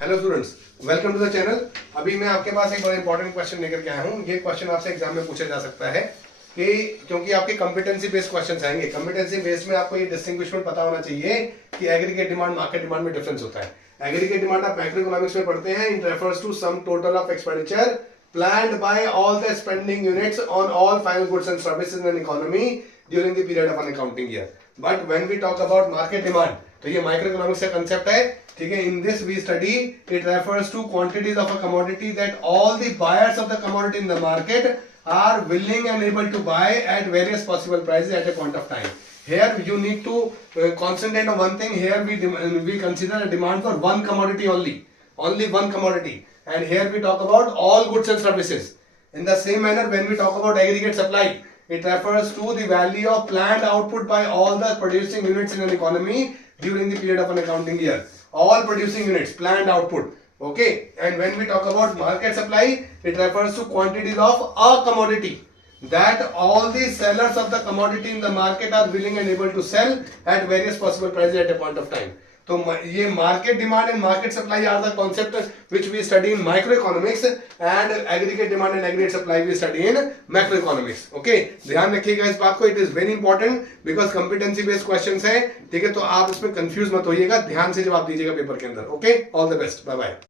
Hello students, welcome to the channel. अभी मैं आपके पास एक बड़ा इंपॉर्टेंट क्वेश्चन लेकर के आया हूँ। ये क्वेश्चन आपसे एग्जाम में पूछा जा सकता है कि क्योंकि आपके कॉम्पिटेंसी बेस्ड क्वेश्चंस आएंगे। कॉम्पिटेंसी बेस्ड में आपको ये डिस्टिंग्विशमेंट पता होना चाहिए कि एग्रीगेट डिमांड मार्केट डिमांड में डिफरेंस होता है। एग्रीगेट डिमांड आप मैक्रो इकोनॉमिक्स में पढ़ते हैं। It refers to sum total of expenditure planned by all the spending units on all final goods and services in an economy during the period of an accounting year. But when we talk about market demand, तो ये micro economics का कंसेप्ट है, ठीक है। In this we study it refers to quantities of a commodity that all the buyers of the commodity in the market are willing and able to buy at various possible prices at a point of time. Here you need to concentrate on one thing. Here we consider a demand for one commodity only one commodity. And here we talk about all goods and services. In the same manner, when we talk about aggregate supply, it refers to the value of planned output by all the producing units in an economy during the period of an accounting year. All producing units, planned output. Okay. And when we talk about market supply, it refers to quantities of a commodity that all the sellers of the commodity in the market are willing and able to sell at various possible prices at a point of time. तो ये market demand and market supply are the concept which we study in micro economics and aggregate demand and aggregate supply we study in macro economics. Okay, ध्यान रखिएगा इस बात को। It is very important because competency based questions है, ठीक है। तो आप इसमें कंफ्यूज मत होइएगा, ध्यान से जवाब दीजिएगा पेपर के अंदर। Okay, all the best, bye bye.